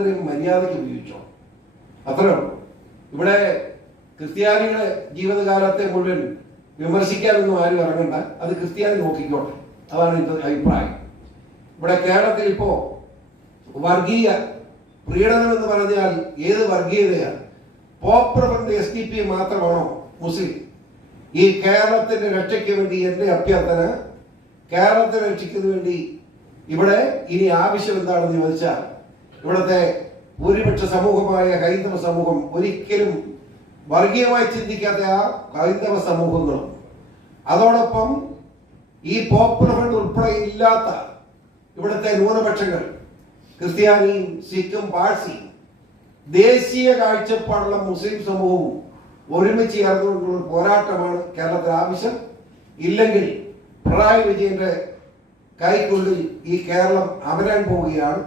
സ്വാതന്ത്ര്യം മര്യാദയ്ക്ക് ഉപയോഗിച്ചോ, അത്രേ ഉള്ളൂ. ഇവിടെ ക്രിസ്ത്യാനികളെ ജീവിതകാലത്തെ മുഴുവൻ വിമർശിക്കാനൊന്നും ആരും ഇറങ്ങണ്ട, അത് ക്രിസ്ത്യാനി നോക്കിക്കോട്ടെ. അതാണ് എൻ്റെ അഭിപ്രായം. ഇവിടെ കേരളത്തിൽ ഇപ്പോ വർഗീയ പ്രീണനം എന്ന് പറഞ്ഞാൽ ഏത് വർഗീയതയാണ്? പോപ്പുലർ ഫ്രണ്ട് SDP മാത്രമാണോ മുസ്ലിം? ഈ കേരളത്തിന്റെ രക്ഷയ്ക്ക് വേണ്ടി എൻ്റെ അഭ്യർത്ഥന, കേരളത്തെ രക്ഷിക്കുന്നതിന് വേണ്ടി ഇവിടെ ഇനി ആവശ്യം എന്താണെന്ന് ചോദിച്ചാൽ, ഇവിടുത്തെ ഭൂരിപക്ഷ സമൂഹമായ ഹൈന്ദവ സമൂഹം, ഒരിക്കലും വർഗീയമായി ചിന്തിക്കാത്ത ആ ഹൈന്ദവ സമൂഹങ്ങളും, അതോടൊപ്പം ഈ പോപ്പുലർ ഫ്രണ്ട് ഉൾപ്പെടെ ഇല്ലാത്ത ഇവിടുത്തെ ന്യൂനപക്ഷങ്ങൾ, ക്രിസ്ത്യാനിയും സിഖും പാഴ്സിയും, ദേശീയ കാഴ്ചപ്പാടുള്ള മുസ്ലിം സമൂഹവും ഒരുമിച്ച് ചേർന്നുകൊണ്ടുള്ള പോരാട്ടമാണ് കേരളത്തിൽ ആവശ്യം. ഇല്ലെങ്കിൽ പിണറായി വിജയന്റെ കൈക്കുള്ളിൽ ഈ കേരളം അമരാൻ പോവുകയാണ്.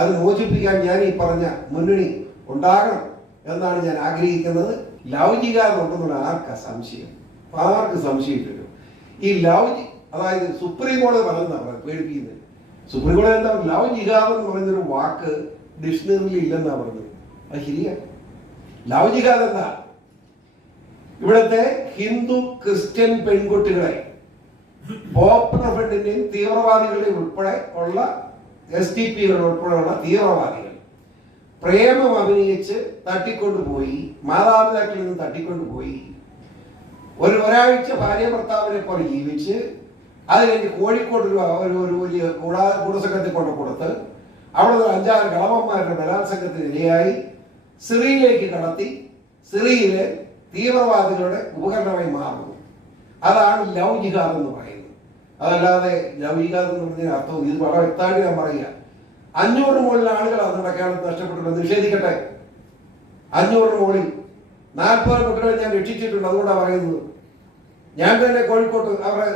അത് മോചിപ്പിക്കാൻ ഞാൻ ഈ പറഞ്ഞ മുന്നണി ഉണ്ടാകണം എന്നാണ് ഞാൻ ആഗ്രഹിക്കുന്നത്. ലൗകികത ഉണ്ടെന്നുള്ള ആർക്കാ സംശയം? ആർക്ക് സംശയമില്ലല്ലോ. ഈ അതായത് സുപ്രീം കോടതി പറഞ്ഞാണ് പേടിപ്പിക്കുന്നത്. സുപ്രീം കോടതി എന്താ ലൗകികാതം എന്ന് പറയുന്നൊരു വാക്ക് ഡിക്ഷണറിയിൽ ഇല്ലെന്നാ പറഞ്ഞത്. അത് ശരിയാണ്. ലൗകികാത എന്താ? ഇവിടുത്തെ ഹിന്ദു ക്രിസ്ത്യൻ പെൺകുട്ടികളെ പോപ്പുലർ ഫ്രണ്ടിന്റെയും തീവ്രവാദികളുടെയും ഉൾപ്പെടെ ഉള്ള SDP ഉൾപ്പെടെയുള്ള തീവ്രവാദികൾ പ്രേമം അഭിനയിച്ച് തട്ടിക്കൊണ്ടുപോയി, മാതാപിതാക്കളിൽ നിന്ന് തട്ടിക്കൊണ്ടുപോയി, ഒരാഴ്ച ഭാര്യ ഭർത്താവിനെ പോലെ ജീവിച്ച് അത് കഴിഞ്ഞ് കോഴിക്കോട് ഒരു വലിയ ഗൂഢസംഘത്തിൽ കൊണ്ട് കൊടുത്ത് അവിടെ 5-6 കളവന്മാരുടെ ബലാത്സംഗത്തിന് ഇരയായി സിറിയയിലേക്ക് കടത്തി സിറിയയിലെ തീവ്രവാദികളുടെ ഉപകരണമായി മാറുന്നു. അതാണ് ലവ് ജിഹാദ് എന്ന് പറയുന്നത്. അതല്ലാതെ ലവ് ജിഹാദ് എന്ന് പറഞ്ഞതിന് അർത്ഥം ഇത് വളരെ വ്യക്തമായിട്ട് ഞാൻ പറയുക. 500 മുകളിൽ ആളുകളാണ് നമ്മുടെ കേരളത്തിൽ നഷ്ടപ്പെട്ടിട്ടുണ്ട്. നിഷേധിക്കട്ടെ, 500 മുകളിൽ 40 കുട്ടികളെ ഞാൻ രക്ഷിച്ചിട്ടുണ്ട്. അതുകൊണ്ടാണ് പറയുന്നത്. ഞാൻ തന്നെ കോഴിക്കോട്ട് അവരുടെ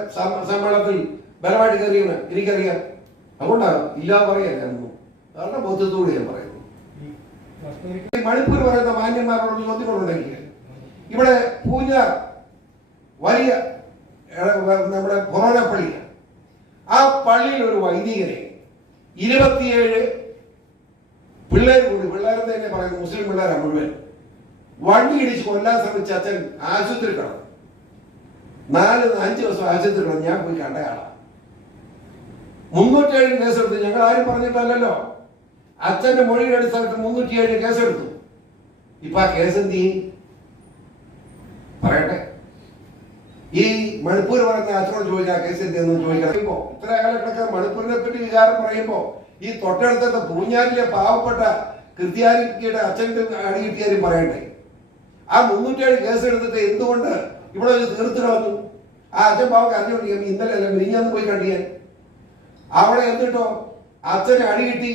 സമ്മേളനത്തിൽ ബലമായിട്ട് കയറിയാണ്, എനിക്കറിയാം. അതുകൊണ്ടാണ് ഇല്ലാതെ പറയാൻ ഞാനൊന്നും അവരുടെ ബോധ്യത്തോട് ഞാൻ പറയുന്നു. മണിപ്പൂർ പറയുന്ന മാന്യന്മാരോട് ചോദ്യങ്ങളുണ്ടെങ്കിൽ ഇവിടെ പൂജ വലിയ നമ്മുടെ കൊറോണ പള്ളി, ആ പള്ളിയിൽ ഒരു വൈദികനെ 27 പിള്ളേർ കൂടി, പിള്ളേരെന്ന് തന്നെ പറയുന്നത് മുസ്ലിം പിള്ളേരാണ് മുഴുവൻ, വണ്ടി ഇടിച്ച് കൊല്ലാൻ ശ്രമിച്ച അച്ഛൻ ആശുപത്രി കിടന്നു. 4-5 ദിവസം ആശുപത്രി കിടന്നു. ഞാൻ പോയി കണ്ടയാളാ. 307 കേസെടുത്തു. ഞങ്ങൾ ആരും പറഞ്ഞിട്ടല്ലോ. അച്ഛന്റെ മൊഴിയുടെ അടിസ്ഥാനത്തിൽ 307 കേസെടുത്തു. ഇപ്പൊ ആ കേസ് എന്ത് ചെയ്യും പറയട്ടെ? ഈ മണിപ്പൂർ പറയുന്ന അച്ഛനോട് ചോദിക്കാം കേസ് എന്തെന്ന് ചോദിക്കണം. ഇത്ര കാലഘട്ടത്തിൽ മണിപ്പൂരിനെ പറ്റി വികാരം പറയുമ്പോ ഈ തൊട്ടടുത്ത പൂഞ്ഞാലിലെ പാവപ്പെട്ട ക്രിസ്ത്യാനിയുടെ അച്ഛൻ്റെ അടി കിട്ടിയാലും പറയട്ടെ. ആ 307 കേസ് എടുത്തിട്ട് എന്തുകൊണ്ട് ഇവിടെ തീർത്ത് കളഞ്ഞു? ആ അച്ഛൻ പാവം അറിഞ്ഞുകൊണ്ടിരിക്കും. ഇന്നലെ അല്ല മിനിഞ്ഞാന്ന് പോയി കണ്ടിയാൽ അവിടെ എന്നിട്ടോ അച്ഛനെ അടി കിട്ടി,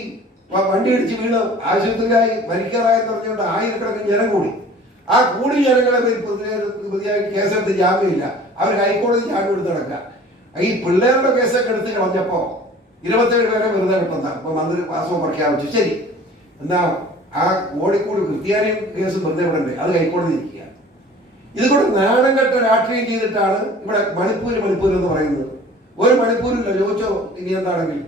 വണ്ടി ഇടിച്ച് വീണ് ആശുപത്രിയിലായി മരിക്കാറായെന്ന് പറഞ്ഞുകൊണ്ട് 1000-കണക്കിന് ജനം കൂടി. ആ കൂടി ജനങ്ങളെ പ്രതിയായി കേസെടുത്ത് ജാമ്യമില്ല. അവർ ഹൈക്കോടതി ജാമ്യം എടുത്ത് നടക്കുക. ഈ പിള്ളേരുടെ കേസൊക്കെ എടുത്ത് കളഞ്ഞപ്പോ 27 പേരെ വെറുതെ കിട്ടുന്ന ഇപ്പൊ മന്ത്രി വാസവ പ്രഖ്യാപിച്ചു. ശരി, എന്നാ ആ കോഴിക്കോട് ക്രിസ്ത്യാനി കേസ് വെറുതെ വിടണ്ടേ? അത് ഹൈക്കോടതി ഇരിക്കുക. ഇതുകൊണ്ട് നാണം കെട്ട രാഷ്ട്രീയം ചെയ്തിട്ടാണ് ഇവിടെ മണിപ്പൂർ എന്ന് പറയുന്നത്. ഒരു മണിപ്പൂരില്ല. ചോദിച്ചോ ഇനി എന്താണെങ്കിൽ